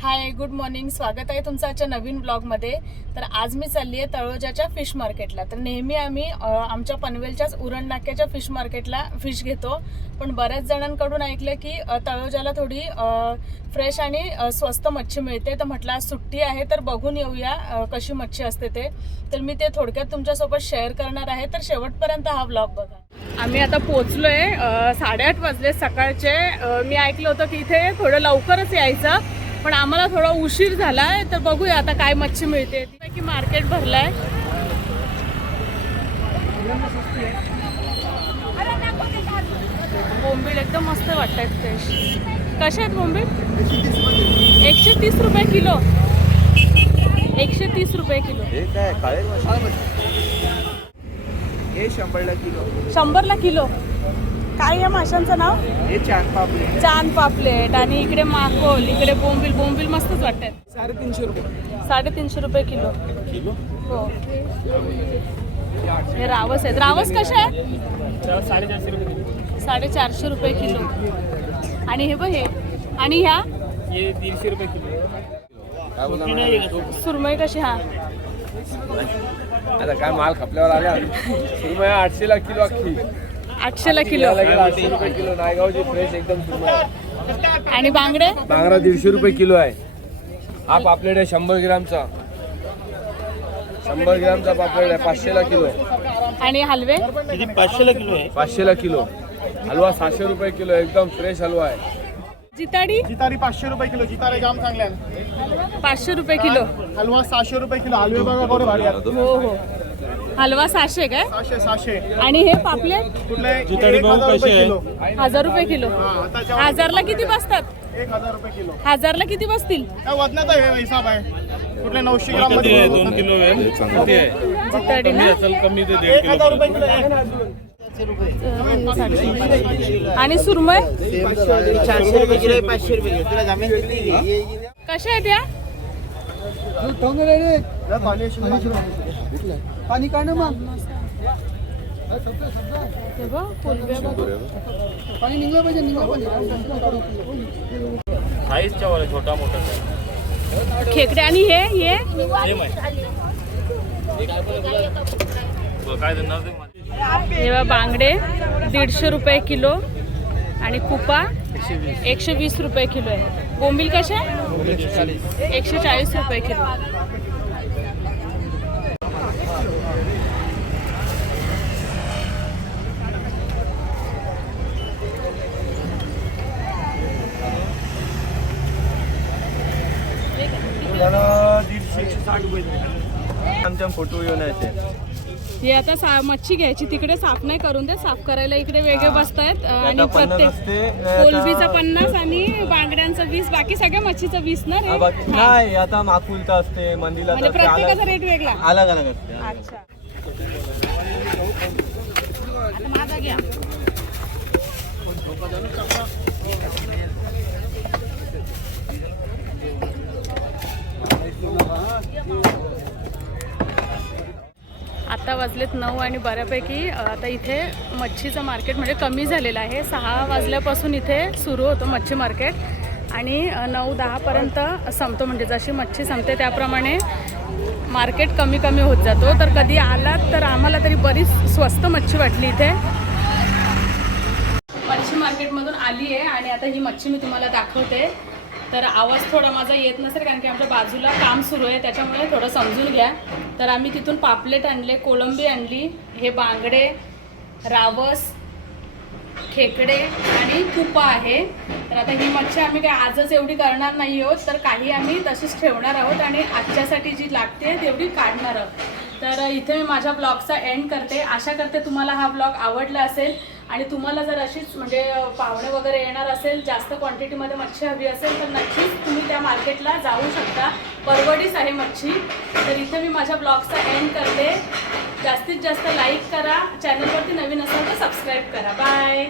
Hi good morning. स्वागत आहे तुमचं आजच्या नवीन ब्लॉगमध्ये. तर आज मी चालली आहे तळोजाच्या फिश मार्केटला. तर नेहमी आम्ही आमच्या पनवेलच्याच उरण नाक्याच्या फिश मार्केटला फिश घेतो. पण बऱ्याच जणांकडून ऐकलं की तळोजाला थोडी फ्रेश आणि स्वस्त मच्छी मिळते. तर म्हटलं आज सुट्टी आहे तर बघून येऊया कशी मच्छी असते ते. तर मी ते थोडक्यात तुमच्यासोबत शेअर करणार आहे. तर शेवटपर्यंत हा ब्लॉग बघा. आम्ही आता पोचलो आहे साडेआठ वाजले सकाळचे. मी ऐकलं होतं की इथे थोडं लवकरच यायचं. पण आम्हाला थोडा उशीर झालाय तर बघूया आता काय मच्छी मिळते. की मार्केट भरलाय. बोंबील एकदम मस्त वाटतात फ्रेश कसे आहेत बोंबील? एकशे तीस रुपये किलो. एकशे तीस रुपये किलो. शंभरला किलो. शंभरला किलो? काय या माशांचं नाव? हे चांद पापलेट. आणि इकडे माकोल इकडे बोंबील. बोंबील मस्तच वाटतात साडेतीनशे रुपये. साडेतीनशे रुपये किलो. किलो? हो. हे रावस आहेत. रावस कसे आहे साडेचारशे रुपये साडेचारशे रुपये किलो. आणि हे बघ हे. आणि ह्या? हे दीडशे रुपये किलो. सुरमई कशी? हा. आता काय माल खपल्यावर आल्या सुरमया आठशेला किलो अख्खी. आठशेला किलो. आठशे रुपये किलो. नायगावची फ्रेश एकदम सुरमया आणि बांगडे? बांगडा दीडशे रुपये किलो आहे. हा पापलेट आहे शंभर ग्रामचा. शंभर ग्रामचा पापलेट आहे पाचशेला किलो. आणि हलवे? पाचशेला किलो आहे. पाचशेला किलो. हलवा सहाशे रुपये किलो एकदम फ्रेश हलवा आहे. जिताडी? जितारी पाचशे रुपये किलो. जितारे जाम चांगले आहे. पाचशे रुपये किलो. हलवा सहाशे रुपये किलो. हलवे बघा बरं भारी आहेत. हो हो. हलवा सहाशे काय? सहाशे सहाशे. आणि हे पापलेट? कुठले? हजार रुपये किलो. हजार रुपये किलो. हा आता जेव्हा- हजारला किती बसतात? एक हजार रुपये किलो. हजारला किती बसतील? वजनाचा हे हिसाब आहे. कुठले? नऊशे ग्राममध्ये दोन किलो आहे. जिताडी ना? असेल कमी ते दीड एक किलो हजार रुपये किलो आहे. आणि सुरमई चारशे रुपये किलो आहे, पाचशे रुपये किलो तुला जमेल कशा आहेत या? पाणी कोलंब्या बघ. पाणी निघलं पाहिजे निघलं छोटा मोठा size. खेकडे आणि हे हे? काय देणार? हे बांगडे दीडशे रुपये किलो. आणि कुपा एकशे वीस रुपये किलो आहे. बोंबील कसे? एकशे चाळीस रुपये किलो. आमच्या फोटो येऊन यायचे. हे आता सा मच्छी घ्यायची. तिकडे साफ नाही करून दे साफ करायला इकडे वेगळे बसतायत. आणि प्रत्येक कोलबीचा पन्नास आणि बांगड्यांचं वीस बाकी सगळ्या मच्छीचं वीस ना रे हा. नाही आता माकुलता असते मंदिरात म्हणजे प्रत्येकाचा रेट वेगळा. अलग अलग असते अच्छा. आता माझा घ्या. आता वाजलेत नऊ आणि बऱ्यापैकी आता इथे मच्छीचं मार्केट म्हणजे कमी झालेलं आहे. सहा वाजल्यापासून इथे सुरू होतं मच्छी मार्केट आणि नऊ दहापर्यंत संपतो. म्हणजे जशी मच्छी संपते त्याप्रमाणे मार्केट कमी कमी होत जातो. तर कधी आलात तर आम्हाला तरी बरीच स्वस्त मच्छी वाटली इथे. मच्छी मार्केटमधून आली आहे आणि आता ही मच्छी मी तुम्हाला दाखवते. तर आवाज थोडा माझा येत नसेल कारण की आमच्या बाजूला काम सुरू आहे त्याच्यामुळे थोडं समजून घ्या. तर आम्ही तिथून पापलेट आणले कोळंबी आणली हे बांगडे रावस खेकडे आणि कुपा आहे. तर आता ही मच्छी आम्ही काय आजच एवढी करणार नाही आहोत तर काही आम्ही तशीच ठेवणार आहोत आणि आजच्यासाठी जी लागते तेवढी काढणार आहोत. तर इथे मी माझ्या ब्लॉगचा एंड करते. आशा करते तुम्हाला हा ब्लॉग आवडला असेल. आणि तुम्हाला जर अशीच म्हणजे पाहुणे वगैरे येणार असेल जास्त क्वांटिटीमध्ये मच्छी हवी असेल तर नक्कीच तुम्ही त्या मार्केटला जाऊ शकता. परवडीच आहे मच्छी. तर इथे मी माझ्या ब्लॉगचा एंड करते. जास्तीत जास्त लाईक करा. चॅनलवरती नवीन असाल तर सबस्क्राईब करा. बाय